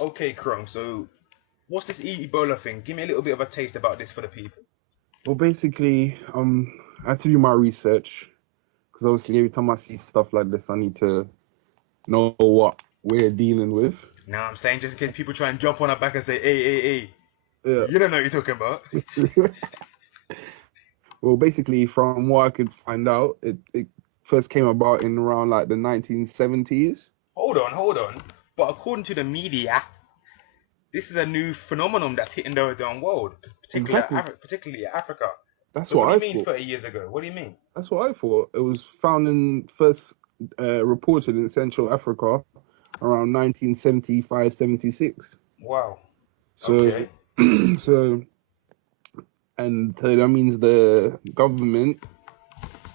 Okay, Chrome. So, what's this Ebola thing? Give me a little bit of a taste about this for the people. Well, basically, I had to do my research because obviously every time I see stuff like this, I need to know what we're dealing with. Now I'm saying just in case people try and jump on our back and say, hey, Yeah. you don't know what you're talking about. Well, basically, from what I could find out, it first came about in around like the 1970s. Hold on. But according to the media, this is a new phenomenon that's hitting the world, Exactly. particularly Africa. That's So what what do you I mean thought. 30 years ago? What do you mean? That's what I thought. It was found in first reported in Central Africa around 1975, 76. Wow. So, Okay. so, and so that means the government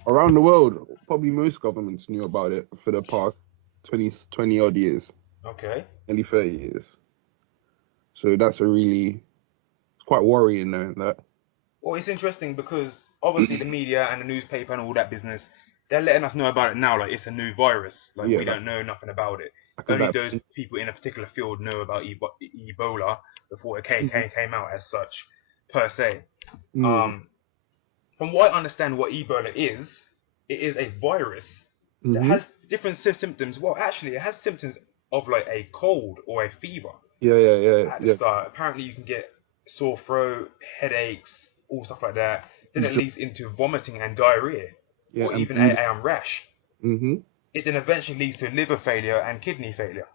around the world, probably most governments knew about it for the past 20 odd years, Okay. nearly 30 years. So that's it's quite worrying knowing that. Well, it's interesting because obviously the media and the newspaper and all that business, they're letting us know about it now like it's a new virus. Like Yeah, we don't know nothing about it. like Only that. those people in a particular field know about Ebola before it Mhm. came out as such, per se. Mm. Um, from what I understand, what Ebola is, it is a virus that Mhm. has different symptoms. Well, actually, it has symptoms of like a cold or a fever Yeah, yeah, yeah, at the yeah. start. Apparently, you can get sore throat, headaches, all stuff like that. Then it Jo- leads into vomiting and diarrhea, yeah, or and even bleeding. a rash. Mhm. It then eventually leads to liver failure and kidney failure.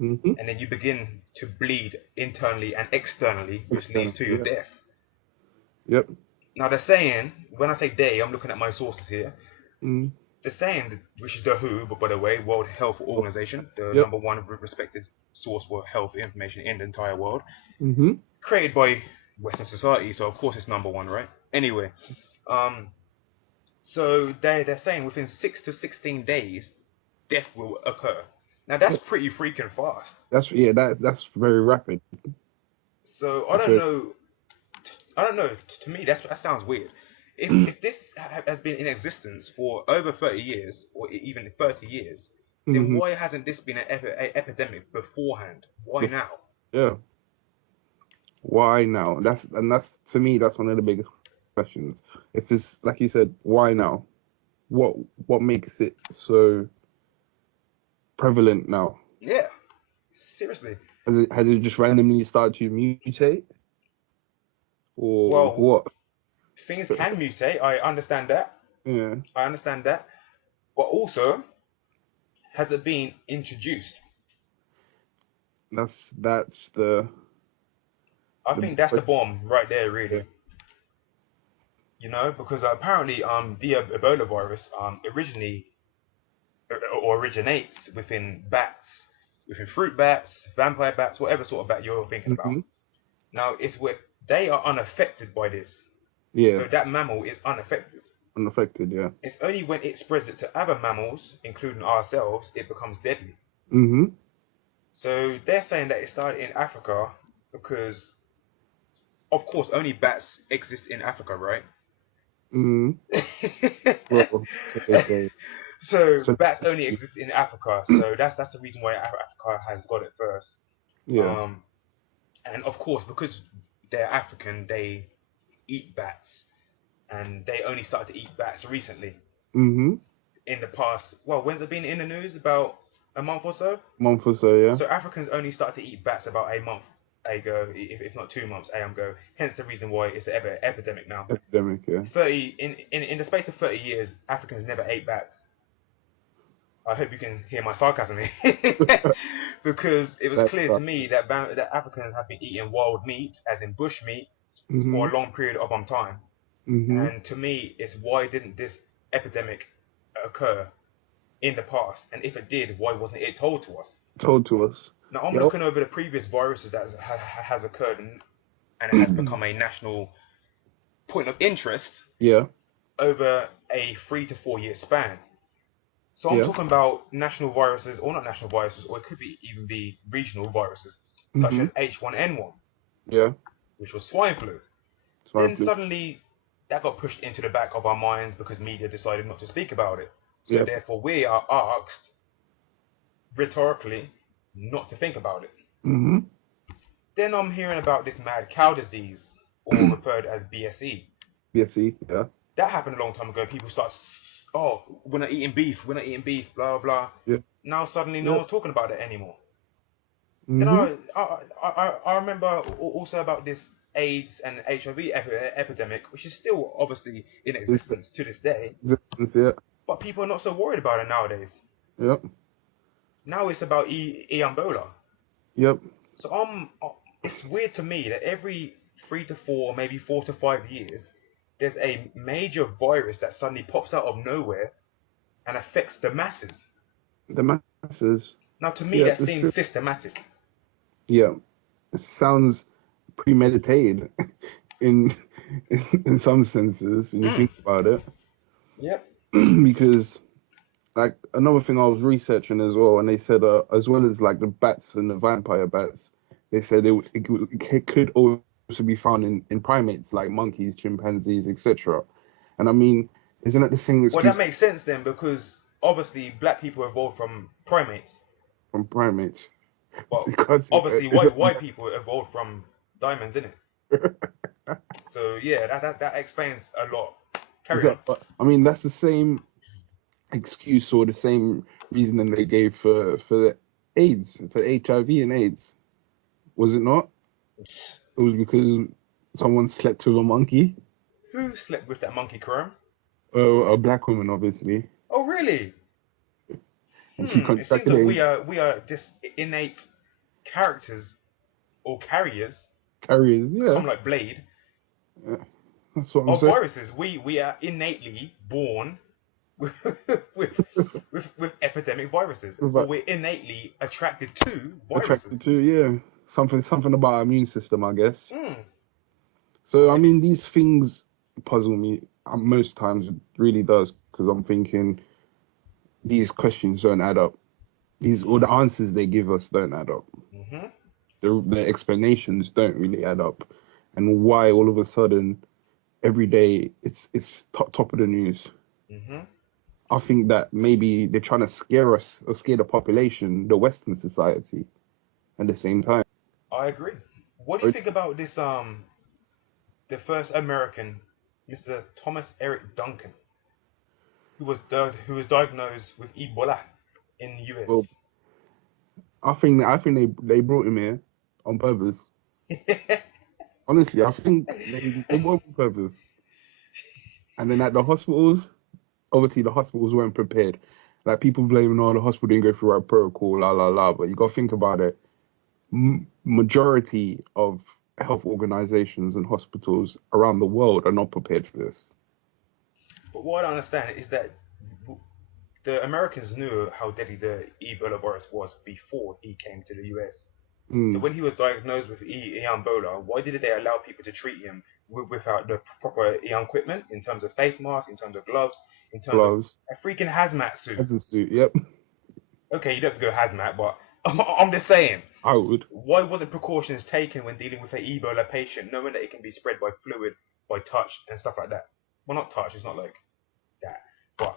Mhm. And then you begin to bleed internally and externally, which leads External. to your Yeah. death. Yep. Now, they're saying, when I say they, I'm looking at my sources here, Mm. they're saying, which is the WHO, but by the way, World Health Oh, Organization, the yep. number one respected source for health information in the entire world, Mhm. created by Western society, so of course it's number one, right? Anyway, um, so they're saying within 6 to 16 days, death will occur. Now that's Yep. pretty freaking fast. That's yeah. That's very rapid. So That's very. I don't know. To me, that sounds weird. If this has been in existence for over 30 years, or even 30 years, then Mhm. why hasn't this been an epidemic beforehand? Why Bef- now? Yeah. Why now? That's to me. That's one of the biggest questions. If it's like you said, why now? What what makes it so prevalent now? Yeah, seriously. Has it just randomly started to mutate or Well, what? things can mutate. I understand that. Yeah. I understand that. But also, has it been introduced? That's I the think big that's the question. bomb right there, Yeah. really. You know, because apparently, the Ebola virus, originally or originates within bats, within fruit bats, vampire bats, whatever sort of bat you're thinking about. Hmm. Now, it's where they are unaffected by this, Yeah. so that mammal is unaffected. Unaffected. Yeah. It's only when it spreads it to other mammals, including ourselves, it becomes deadly. Hmm. So they're saying that it started in Africa because, of course, only bats exist in Africa, right? Hmm. Well, so they say. So So bats only exist in Africa, so that's the reason why Africa has got it first. yeah. Um, and of course, because they're African, they eat bats, and they only started to eat bats recently. Hmm. In the past, well, when's it been in the news? About a month or so. Month or so. Yeah. So Africans only started to eat bats about a month ago, if not 2 months ago. Hence the reason why it's an epidemic now. Epidemic. Yeah. 30 in the space of 30 years, Africans never ate bats. I hope you can hear my sarcasm here, because it was That's clear to me that Africans have been eating wild meat, as in bush meat, for hmm. a long period of time. Hmm. And to me, it's why didn't this epidemic occur in the past? And if it did, why wasn't it told to us? Told to us. Now I'm Yeah. looking over the previous viruses that has occurred, and it has become a national point of interest Yeah. over a 3 to 4 year span. So I'm Yeah. talking about national viruses, or not national viruses, or it could be even be regional viruses, such Hmm. as H1N1, Yeah. which was swine flu. Swine Then flu. suddenly that got pushed into the back of our minds because media decided not to speak about it. So Yep. therefore we are asked rhetorically not to think about it. Mm-hmm. Then I'm hearing about this mad cow disease, or referred as BSE. BSE, yeah. That happened a long time ago. People start, oh, we're not eating beef, we're not eating beef, blah, blah. Yeah. Now suddenly no Yeah. one's talking about it anymore. Then Mm-hmm. I remember also about this AIDS and HIV epidemic, which is still obviously in It's existence to this day, existence, yeah. but people are not so worried about it nowadays. Yep. Now it's about Ebola. Yep. So it's weird to me that every 3 to 4, maybe 4 to 5 years, there's a major virus that suddenly pops out of nowhere and affects the masses. The masses. Now, to me, Yeah, that that's seems true. systematic. Yeah. It sounds premeditated in in some senses when you Mm. think about it. Yep. Because like another thing I was researching as well, and they said as well as like the bats and the vampire bats, they said it could also be found in primates like monkeys, chimpanzees, etc. And I mean, isn't that the same Well, that excuse makes sense then, because obviously black people evolved from primates, from primates? but Because obviously is white people evolved from diamonds, innit? So yeah, that explains a lot. Carry on. that? I mean, that's the same excuse or the same reasoning they gave for the AIDS, for HIV and AIDS, was it not? It was because someone slept with a monkey, Who slept with that monkey, Chrome? a black woman, obviously, Oh, really? and she It seems contracted that AIDS. we are just innate characters or carriers, Carriers, yeah, come like Blade, yeah, that's what I'm of saying. viruses. We are innately born with with epidemic viruses, or But we're innately attracted to attracted viruses. to, yeah, something about our immune system, I guess. Mm, So I maybe. mean, these things puzzle me most times. It really does because I'm thinking these questions don't add up. These all the answers they give us don't add up. Hmm. The explanations don't really add up, and why all of a sudden every day it's top of the news. Hmm. I think that maybe they're trying to scare us or scare the population, the Western society, at the same time. I agree. What do you think about this? The first American, Mr. Thomas Eric Duncan, who was diagnosed with Ebola in the Well, US. I think they brought him here on purpose. Honestly, I think they brought him on purpose. And then at the hospitals, obviously the hospitals weren't prepared. Like people blaming, oh, the hospital didn't go through our protocol, la la la. But you got to think about it. Majority of health organizations and hospitals around the world are not prepared for this. But what I understand is that the Americans knew how deadly the Ebola virus was before he came to the US. So Mm, when he was diagnosed with Ebola, why did they allow people to treat him without the proper equipment in terms of face masks, in terms of gloves, in terms of gloves, a freaking hazmat suit? as a suit. Yep, Okay, you don't have to go hazmat, but I'm just saying, I would. why wasn't precautions taken when dealing with an Ebola patient, knowing that it can be spread by fluid, by touch, and stuff like that? Well, not touch, it's not like that. But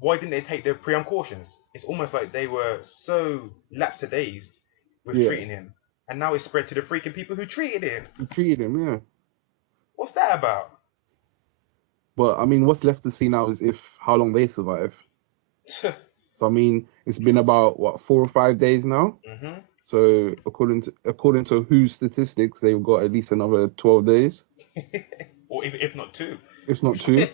why didn't they take the precautions? It's almost like they were so lapsadaised with Yeah, treating him. And now it's spread to the freaking people who treated him. you treated him. Yeah, What's that about? but I mean, what's left to see now is if how long they survive. So I mean, it's been about what 4 or 5 days now. Hmm. So according to whose statistics, they've got at least another 12 days, Or if not two. if not two.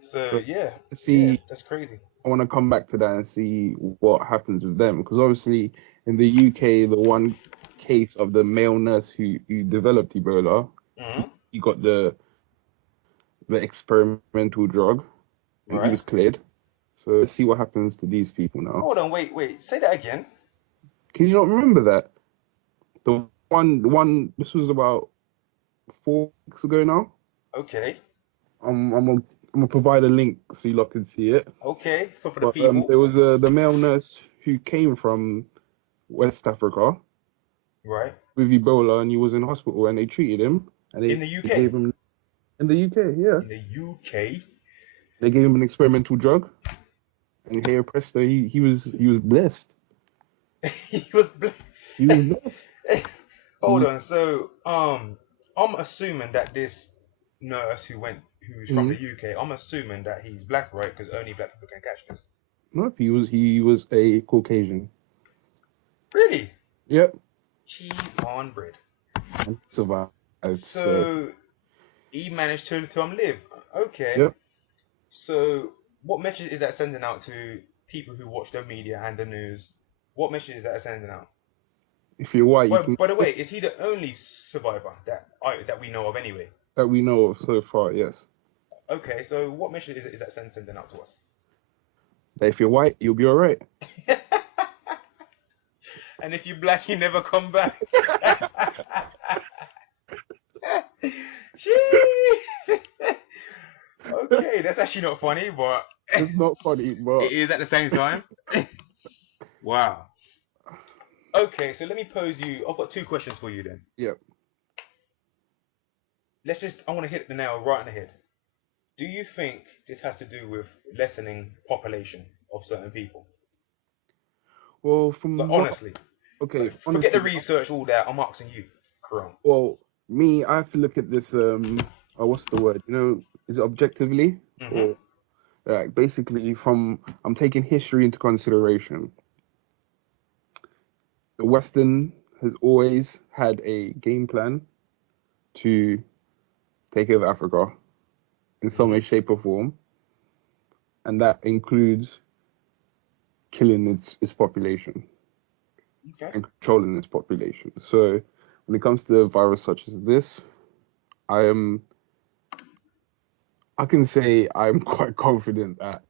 So So yeah, let's yeah, see. that's crazy. I want to come back to that and see what happens with them because obviously in the UK, the one case of the male nurse who developed Ebola, Hmm. he got the experimental drug and he Right. was cleared. So let's see what happens to these people now. Hold on, wait. Say that again. Can you not remember that? The one. This was about 4 weeks ago now. Okay. I'm gonna provide a link so you lot can see it. Okay. For the But people. there was the male nurse who came from West Africa Right. with Ebola, and he was in hospital, and they treated him, and In the they UK. gave him in the UK, yeah, In the UK. they gave him an experimental drug, and here presto, he was blessed. he was. He was blessed. Hold on. So, I'm assuming that this nurse who's from the Mm. UK, I'm assuming that he's black, right? Because only black people can catch this. No, he was a Caucasian. Really? Yep, Cheese on bread. and survived. So So he managed to live. Okay. yep. So what message is that sending out to people who watch the media and the news? What message is that sending out? If you're white, you can By the way, is he the only survivor that we know of anyway? that we know of so far. Yes, Okay, so what message is that sending out to us? that if you're white, you'll be all right. And if you're black, you never come back. Jeez. Okay, that's actually not funny, but It's not funny, it but is at the same time. Wow. Okay, so let me pose you. I've got two questions for you then. yep. I want to hit the nail right on the head. Do you think this has to do with lessening population of certain people? Well, Like from what honestly, okay, like forget the honestly, research, all that. I'm asking you, Chrome. well, me, I have to look at this. What's the word? Is it objectively Mhm. or like basically from I'm taking history into consideration. The Western has always had a game plan to take over Africa in some way, Mhm. shape, or form, and that includes killing its population Okay. and controlling its population. So when it comes to a virus such as this, I am I can say I'm quite confident that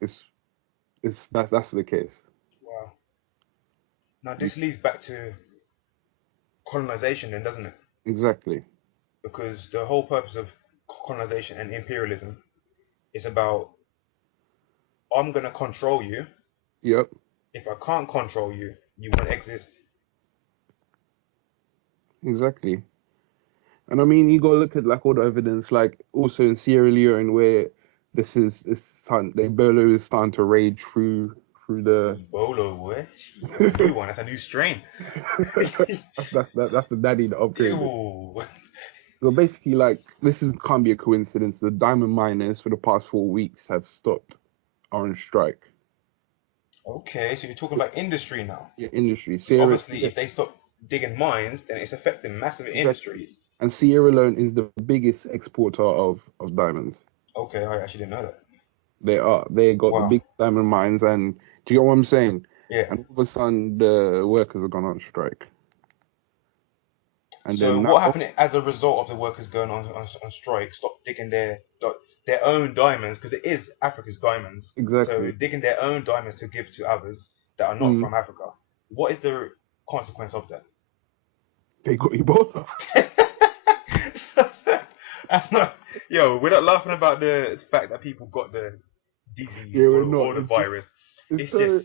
it's that's the case. Wow. Now this leads back to colonization, then, doesn't it? Exactly. Because the whole purpose of colonization and imperialism is about I'm gonna control you. Yep. If I can't control you, you won't exist. Exactly. And I mean, you gotta look at like all the evidence, like also in Sierra Leone, where the Ebola is starting to rage through the. Ebola, boy. That's a new one. That's a new strain. That's the daddy that upgraded. Ew. So basically, like this is can't be a coincidence. The diamond miners for the past 4 weeks have stopped, are on strike. Okay, so you're talking about industry now. Yeah, industry. Because Sierra, obviously, if they stop digging mines, then it's affecting massive exactly. industries. And Sierra Leone is the biggest exporter of diamonds. Okay, I actually didn't know that. They are. They got the Wow. big diamond mines, and do you get what I'm saying? Yeah. And all of a sudden, the workers have gone on strike, and So then what now, happened as a result of the workers going on strike? Stop digging their own diamonds because it is Africa's diamonds. So exactly, digging their own diamonds to give to others that are not mm, from Africa. What is the consequence of that? they got Ebola. That's not. Yo, we're not laughing about the fact that people got the disease Yeah, we're or not. the It's just virus. it's It's just so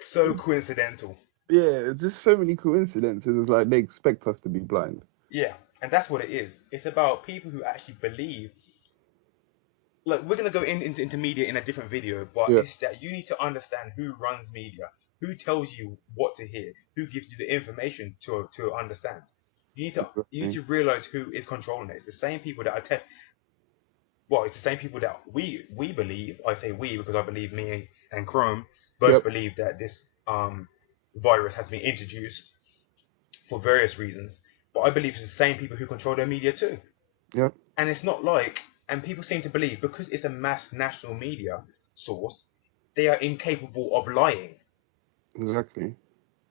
so it's, coincidental. yeah, it's just so many coincidences. It's like they expect us to be blind. Yeah, and that's what it is. It's about people who actually believe. Look, we're gonna go into media in a different video, but Yeah, it's that you need to understand who runs media, who tells you what to hear, who gives you the information to understand. You need exactly. to realize who is controlling it. It's the same people that are well, it's the same people that we believe. I say we because I believe me and Chrome both Yep, believe that this virus has been introduced for various reasons. But I believe it's the same people who control their media too. yep, And it's not like, and people seem to believe because it's a mass national media source, they are incapable of lying. exactly.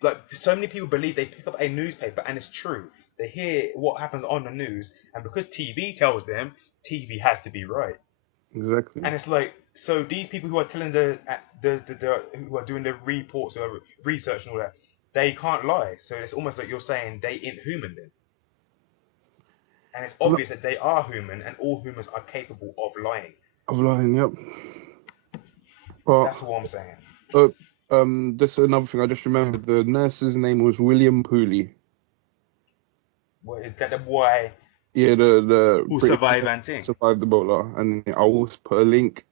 Like so many people believe they pick up a newspaper and it's true. They hear what happens on the news, and because TV tells them, TV has to be right. Exactly. And it's like, so these people who are telling the who are doing the reports or research and all that, they can't lie. So it's almost like you're saying they ain't human then. And it's I'm not, obvious that they are human, and all humans are capable of lying. I'm lying. Yep. But That's what I'm saying. uh, just another thing. I just remembered the nurse's name was William Pooley. Well, is that the boy Yeah, the who British survived nurse and thing? survived Ebola, and I'll also put a link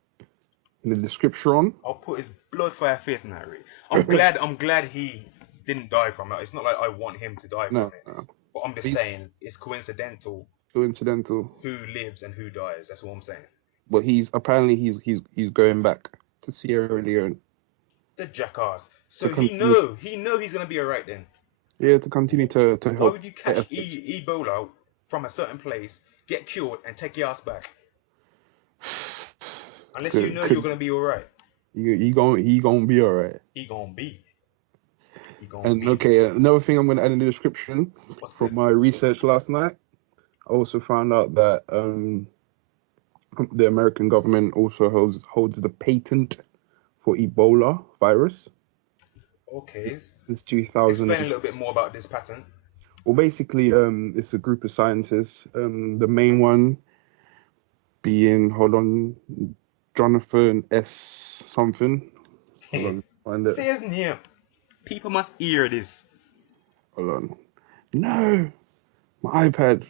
in the description. I'll put his blood fire face in that. Really. I'm glad. I'm glad he didn't die from it. It's not like I want him to die from No, it. no. But I'm just He's saying it's coincidental coincidental. who lives and who dies. That's what I'm saying. But he's going back to Sierra Leone The jackass. to So continue. he know he's gonna be alright then. Yeah, to continue to Why help would you the catch efforts. Ebola from a certain place, get cured, and take your ass back? Unless you know you're Cause gonna be alright. he gonna be alright. He gonna be. He gonna And be. okay, another thing I'm gonna add in the description What's from good? my research last night. I also found out that the American government also holds the patent for Ebola virus Okay. since 2000. Explain a little bit more about this patent. Well, basically, it's a group of scientists. The main one being, hold on, Jonathan S. something. Hold Hey, on, find it. says in here, people must hear this. Hold on. No, my iPad.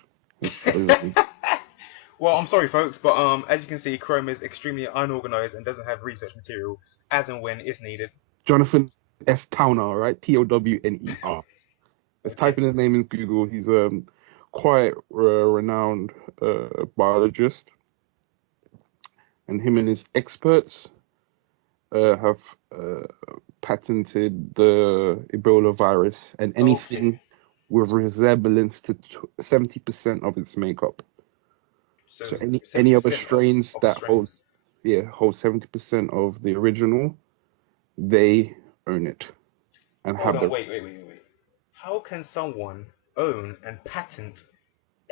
Hold Well, I'm sorry, folks, but as you can see, Chrome is extremely unorganized and doesn't have research material as and when it's needed. Jonathan S. Towner, right? Towner. Let's Okay. type in his name in Google. He's quite renowned biologist, and him and his experts have uh, patented the Ebola virus and Okay. anything with resemblance to 70% of its makeup. So So any other 70% strains of the that strain. hold 70% of the original, they own it and Hold have on, the wait. How can someone own and patent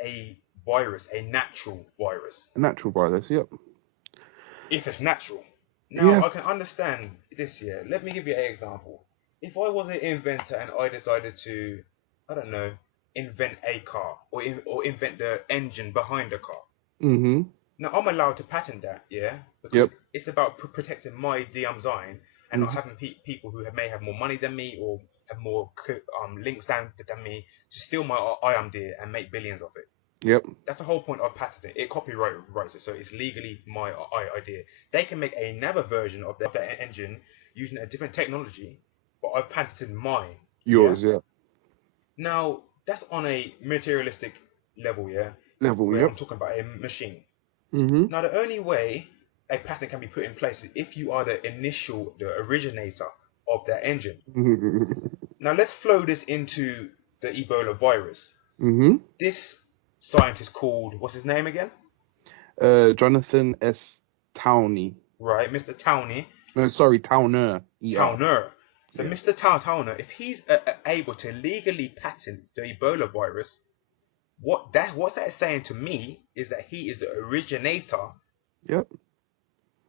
a virus, a natural virus, natural virus. Yep. if it's natural? Now, Yeah. I can understand this here. Let me give you an example. If I was an inventor and I decided to, I don't know, invent a car or invent the engine behind a car. Mhm. Now, I'm allowed to patent that, yeah, because Yep. it's about protecting my design and not Mhm. having people who may have more money than me or have more links than me to steal my idea and make billions of it. Yep. That's the whole point of patenting it. It copyrights it, so it's legally my idea. They can make another version of that engine using a different technology, but I've patented mine. Yeah. Yours. Yeah. Now that's on a materialistic level, yeah, Level. where I'm Yep. talking about a machine. Mhm. Now the only way a patent can be put in place is if you are the originator of that engine. Now let's flow this into the Ebola virus. Mhm. This scientist called, what's his name again? Jonathan S. Towney. Right, Mr. Towney, No, sorry, Towner. Er. Towner. So Yeah. Mr. Towner, if he's able to legally patent the Ebola virus, what's that saying to me is that he is the originator Yep.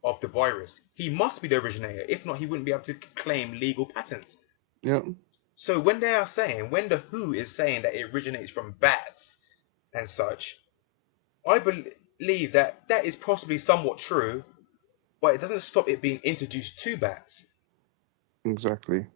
of the virus. He must be the originator. If not, he wouldn't be able to claim legal patents. Yep. So when they are saying, when the WHO is saying that it originates from bats and such, I believe that that is possibly somewhat true, but it doesn't stop it being introduced to bats. Exactly.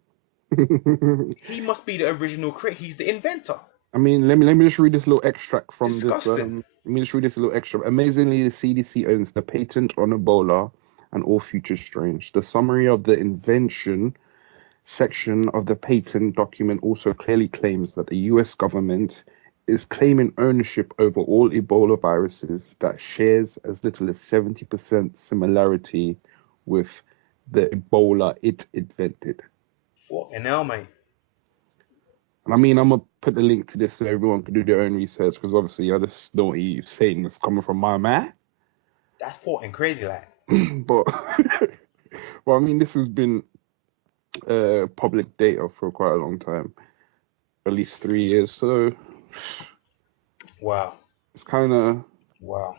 He must be the original creator. He's the inventor. I mean, let me just read this little extract from this. Disgusting. Let me just read this little extract. Amazingly, the CDC owns the patent on Ebola and all future strains. The summary of the invention section of the patent document also clearly claims that the US government is claiming ownership over all Ebola viruses that shares as little as 70% similarity with the Ebola it invented. Fucking hell, mate. And I mean, I'm gonna put the link to this so everyone can do their own research because obviously I just know what you're saying is coming from my man. That's fucking crazy, like. But well, I mean, this has been public data for quite a long time, at least 3 years. So Wow. it's kind of Wow.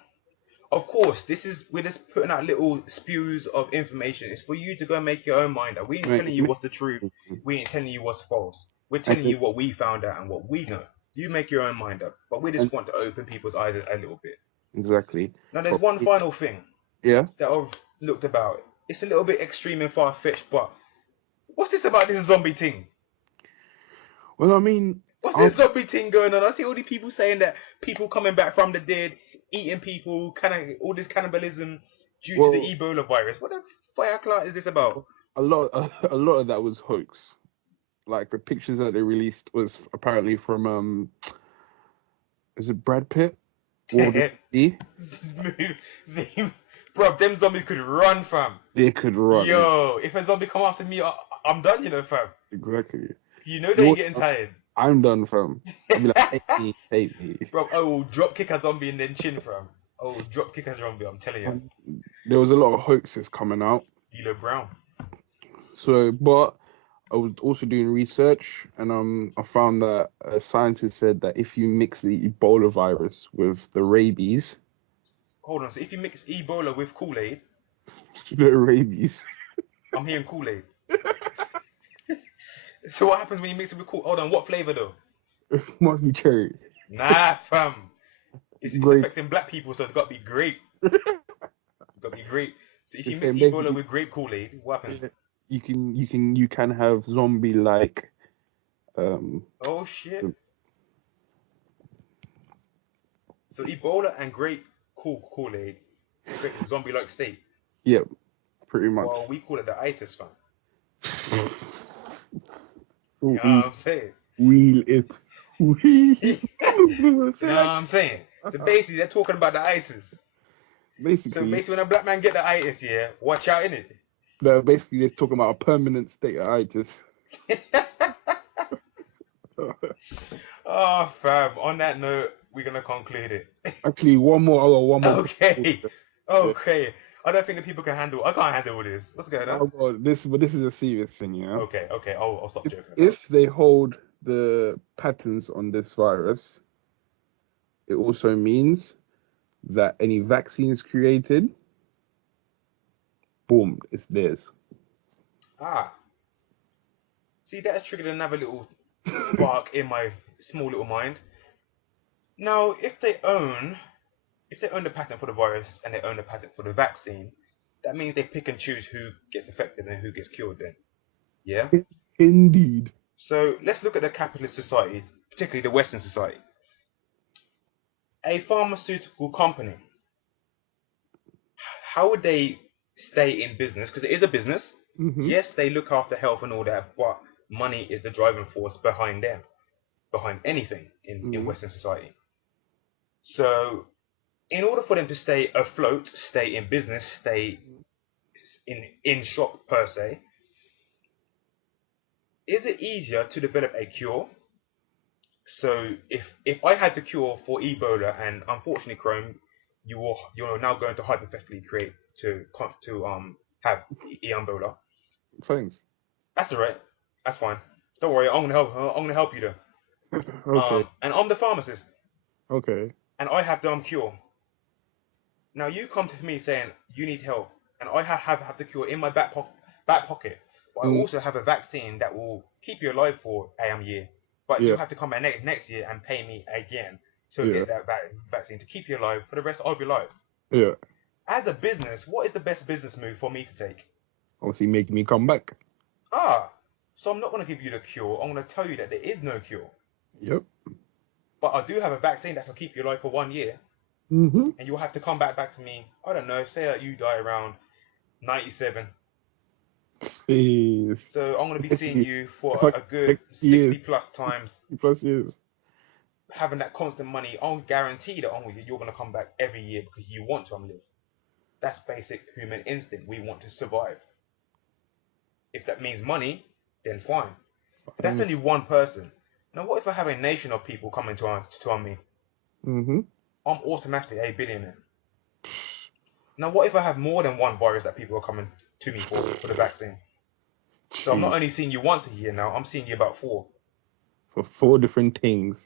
Of course, this is we're just putting out little spews of information. It's for you to go and make your own mind up. We ain't telling you what's the truth. We ain't telling you what's false. We're telling and you what we found out and what we know. You make your own mind up. But we and just want to open people's eyes a little bit. exactly. Now, there's But one final thing yeah, that I've looked about. It's a little bit extreme and far fetched, but what's this about this zombie thing? well, I mean, What's I'll, this zombie thing going on? I see all these people saying that people coming back from the dead, eating people, all this cannibalism due to the well, Ebola virus. What the fire clout is this about? a lot, a lot of that was hoax. like the pictures that they released was apparently from is it Brad Pitt or the Bro, them zombies could run, fam. they could run Yo, if a zombie come after me, I'm done, fam. exactly. You know they ain't You're getting tired. I'm done, fam. I'll be like, take me. Bro, I will drop kick a zombie and then chin, fam. I will drop kick a zombie, I'm telling you. There was a lot of hoaxes coming out. D'Lo Brown. So, but I was also doing research, and I found that a scientist said that if you mix the Ebola virus with the rabies, Hold on, so if you mix Ebola with Kool-Aid, the rabies, I'm hearing Kool-Aid. So what happens when you mix it with Kool-Aid? Hold on, what flavor though? must be cherry. Nah, fam. It's Grape. affecting black people, so it's got to be grape. Got to be grape. So if They're you mix saying Ebola with grape Kool-Aid, what happens? you can have zombie like Oh shit. So Ebola and grape Kool-Aid create a zombie-like state. yeah, pretty much. Well, we call it the itis, fam. Ooh, You know what I'm saying? wheel it. Wheel. You know what I'm saying? So basically, they're talking about the itis. Basically, So basically, when a black man get the itis, yeah, watch out, innit? basically they're talking about a permanent state of itis. Oh, fam. On that note, we're gonna conclude it. Actually, one more. Okay. Okay. I don't think the people can handle. I can't handle all this. What's going on? Oh God, this is a serious thing, yeah. Okay. Okay. I'll stop joking. If they hold the patents on this virus, it also means that any vaccines created, boom, it's theirs. Ah. See, that has triggered another little spark in my small little mind. Now, if they own the patent for the virus and they own the patent for the vaccine, that means they pick and choose who gets affected and who gets cured then. Yeah? Indeed. So let's look at the capitalist society, particularly the Western society. A pharmaceutical company, how would they stay in business? Because it is a business. Mm-hmm. Yes, they look after health and all that, but money is the driving force behind them, behind anything in Western society. So in order for them to stay afloat, stay in business, stay in shop per se, is it easier to develop a cure? So if I had the cure for Ebola, and unfortunately, Chrome, you're now going to hypothetically create to have Ebola. Thanks. That's alright. That's fine. Don't worry. I'm gonna help you though. Okay. And I'm the pharmacist, Okay. and I have the cure. Now you come to me saying you need help, and I have the cure in my back pocket. But I also have a vaccine that will keep you alive for a year. But you Yeah. have to come back next year and pay me again to Yeah. get that vaccine to keep you alive for the rest of your life. Yeah. As a business, what is the best business move for me to take? Obviously, making me come back. So I'm not going to give you the cure. I'm going to tell you that there is no cure. Yep. But I do have a vaccine that can keep you alive for 1 year. Mm-hmm. And you'll have to come back to me. I don't know. Say that you die around 97. Jeez. So I'm going to be seeing you for a good 60 years. plus times. 60 plus years. Having that constant money, I'll guarantee that you're going to come back every year because you want to live. That's basic human instinct. We want to survive. If that means money, then fine. But that's only one person. Now, what if I have a nation of people coming to me? Mm-hmm. I'm automatically a billionaire. Now, what if I have more than one virus that people are coming to me for the vaccine? So I'm not only seeing you once a year now, I'm seeing you about 4. For 4 different things.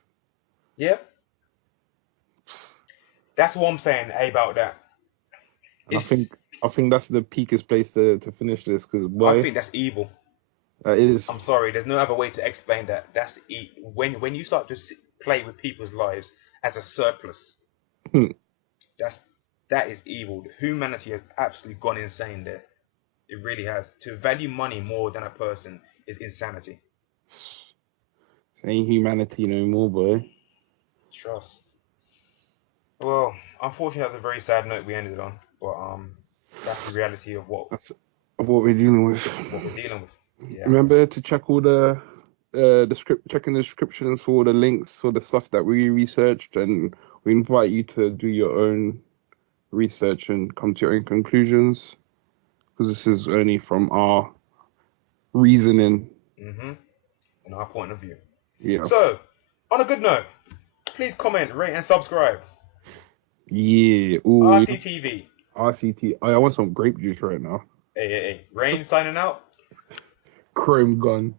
Yeah? That's what I'm saying about that. I think that's the peakest place to finish this, because I think that's evil. That is. I'm sorry, there's no other way to explain that. That's when you start to play with people's lives as a surplus. That is evil. Humanity has absolutely gone insane there. It really has. To value money more than a person is insanity. Ain't humanity no more, boy. Trust. Well, unfortunately, that's a very sad note we ended on. But that's the reality of what That's what we're dealing with. what we're dealing with. Yeah. Remember to check all the checking the descriptions for the links for the stuff that we researched, and we invite you to do your own research and come to your own conclusions, because this is only from our reasoning. In our point of view. Yeah. So, on a good note, please comment, rate, and subscribe. Yeah. Ooh, RCTV. RCT. I want some grape juice right now. Hey. Rein signing out. Chrome gun.